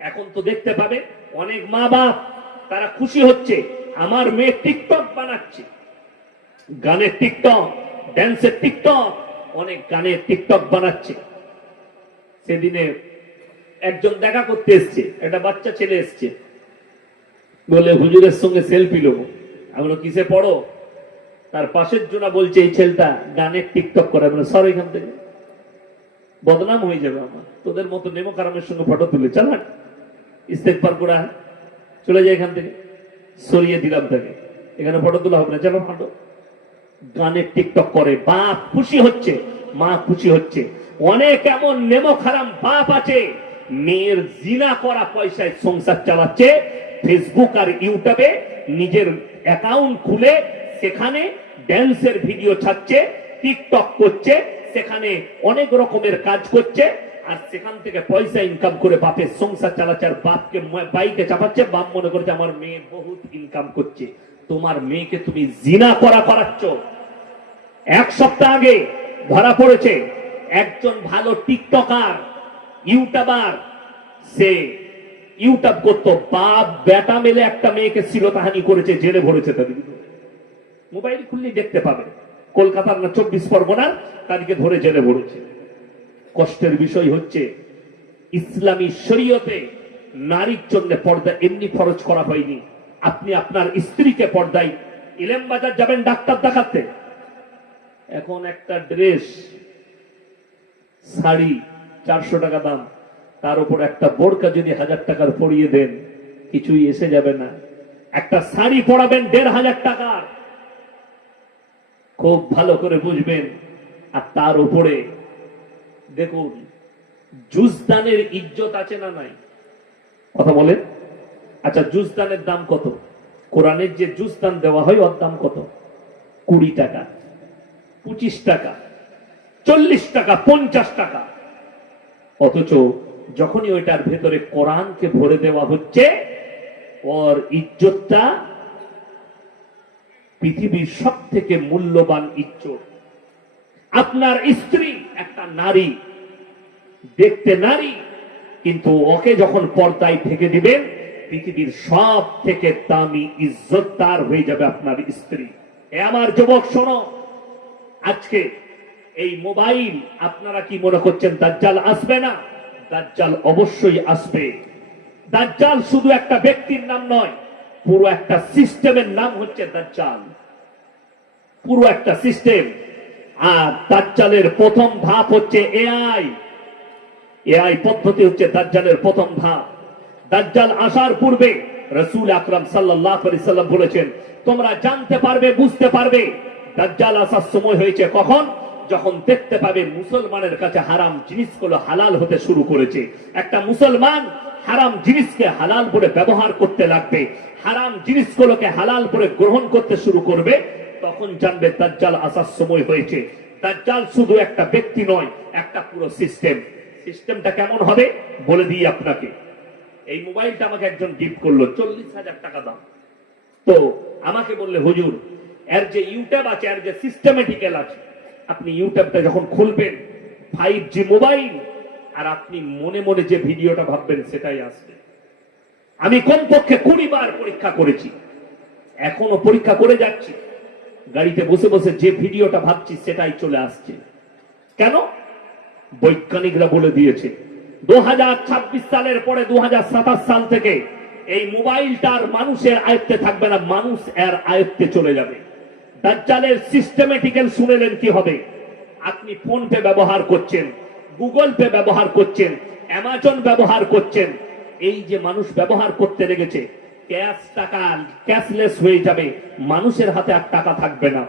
এখন তো দেখতে পাবে অনেক মা বাপ তারা খুশি হচ্ছে আমার মেয়ে টিকটক বানাচ্ছে। গানের টিকটক ড্যান্সের টিকটক অনেক গানের টিকটক বানাচ্ছে। সেদিনে একজন দেখা করতে এসছে একটা বাচ্চা ছেলে এসছে। বলে হুজুরের সঙ্গে সেলফি লোবো আমি বললাম, কিসে পড়ো? তার পাশের জনা বলছে এই ছেলেটা গানের টিকটক করে। বললাম, সর এখান থেকে। বদনাম হয়ে যাবে আমার। তোদের মতো নেমো কারামের সঙ্গে ফটো তুলে চাল না ইস্তেকবার করা চলে যায় এখান থেকে। সরিয়ে দিলাম তাকে। এখানে ফটো তোলা হবে না। চলো ফটো। গানের টিকটক করে। বাপ খুশি হচ্ছে। মা খুশি হচ্ছে। অনেক এমন নেমো খারাম বাপ আছে। মেয়ের জিনা করা পয়সায় সংসার চালাচ্ছে। ফেসবুক আর ইউটিউবে নিজের অ্যাকাউন্ট খুলে সেখানে ড্যান্সের ভিডিও ছাড়ছে টিকটক করছে, সেখানে অনেক রকমের কাজ করছে। আর সেখান থেকে পয়সা ইনকাম করে বাপের সংসার চালাচ্ছে, আর বাপকে বাইকে চাপাচ্ছে, বাপ মনে করছে আমার মেয়ে বহুত ইনকাম করছে। তোমার মেয়েকে তুমি জিনা করা করাচ্ছ। এক সপ্তাহ আগে ধরা পড়েছে, একজন ভালো টিকটকার ইউটিউবার সে ইউটিউব করতো, বাপ বেটা মেলে একটা মেয়েকে শ্লীলতাহানি করেছে, জেলে ভরেছে তাদের মোবাইল খুললেই দেখতে পাবে। কলকাতার না চব্বিশ পরগনার, তাদেরকে ধরে জেলে ভরেছে। কষ্টের বিষয় হচ্ছে, ইসলামী শরীয়তে নারীর জন্য পর্দা এমনি ফরজ করা হয়নি। আপনি আপনার স্ত্রীকে পর্দায় ইলেম বাজার যাবেন ডাক্তার দেখাতে। এখন একটা ড্রেস, শাড়ি, চারশো টাকা দাম। তার উপর একটা বোরকা যদি হাজার টাকার পরিয়ে দেন, কিছুই এসে যাবে না। একটা শাড়ি পরাবেন দেড় হাজার টাকার। খুব ভালো করে বুঝবেন। আর তার উপরে দেখুন জুসদানের ইজ্জত আছে না নাই? কথা বলেন। আচ্ছা জুসদানের দাম কত? কোরআনের যে জুসদান দেওয়া হয়, ওর দাম কত? কুড়ি টাকা, পঁচিশ টাকা, চল্লিশ টাকা, পঞ্চাশ টাকা। অথচ যখনই ওইটার ভেতরে কোরআনকে ভরে দেওয়া হচ্ছে, ওর ইজ্জতটা পৃথিবীর সব থেকে মূল্যবান ইজ্জত। আপনার স্ত্রী একটা নারী, দেখতে নারী, কিন্তু ওকে যখন পর্দায় থেকে দিবেন, পৃথিবীর সব থেকে দামি ইজ্জত তার হয়ে যাবে আপনার স্ত্রী। আমার যুবক, শোনো, আজকে এই মোবাইল আপনারা কি মনে করছেন, দাজ্জাল আসবে না? দাজ্জাল অবশ্যই আসবে। দাজ্জাল শুধু একটা ব্যক্তির নাম নয়, পুরো একটা সিস্টেমের নাম হচ্ছে দাজ্জাল। পুরো একটা সিস্টেম। আর দাজ্জালের প্রথম ধাপ হচ্ছে এআই। এআই পদ্ধতি হচ্ছে দাজ্জালের প্রথম ধাপ। দাজ্জাল আসার পূর্বে রসুল আকরাম আলাইহি সাল্লাম বলেছেন, তোমরা জানতে পারবে, বুঝতে পারবে, দাজ্জাল আসার সময় হয়েছে কখন? যখন দেখতে পাবে মুসলমানের কাছে হারাম জিনিসগুলো হালাল হতে শুরু করেছে। একটা মুসলমান হারাম জিনিসকে হালাল করে ব্যবহার করতে লাগবে, হারাম জিনিসগুলোকে হালাল করে গ্রহণ করতে শুরু করবে তখন জানবে দাজ্জাল আসার সময় হয়েছে। দাজ্জাল শুধু একটা ব্যক্তি নয়, একটা পুরো সিস্টেম সিস্টেমটা কেমন হবে? বলে দিই আপনাকে। এই মোবাইলটা আমাকে একজন গিফট করল, চল্লিশ হাজার টাকা দাম। তো আমাকে বললে, হুজুর, এর যে ইউটিউব আছে, এর যে সিস্টেমেটিক্যাল আছে, আপনি ইউটিউবটা যখন খুলবেন ফাইভ জি মোবাইল, আর আপনি মনে মনে যে ভিডিওটা ভাববেন, সেটাই আসবে। আমি কমপক্ষে কুড়ি বার পরীক্ষা করেছি। এখনও পরীক্ষা করে যাচ্ছি। গাড়িতে বসে বসে যে ভিডিওটা ভাবছি সেটাই চলে আসছে। কেন? বৈজ্ঞানিকরা বলে দিয়েছে, দুহাজার ছাব্বিশ সালের পরে দুহাজার সাতাশ সাল থেকে এই মোবাইলটার মানুষের আয়ত্তে থাকবে না, মানুষ এর আয়ত্তে চলে যাবে। দাজ্জালের সিস্টেমেটিক্যাল শুনেলেন কি হবে? আপনি ফোন পে ব্যবহার করছেন, গুগল পে ব্যবহার করছেন অ্যামাজন ব্যবহার করছেন, এই যে মানুষ ব্যবহার করতে লেগেছে ক্যাশ টাকা ক্যাশলেস হয়ে যাবে। মানুষের হাতে আর টাকা থাকবে না।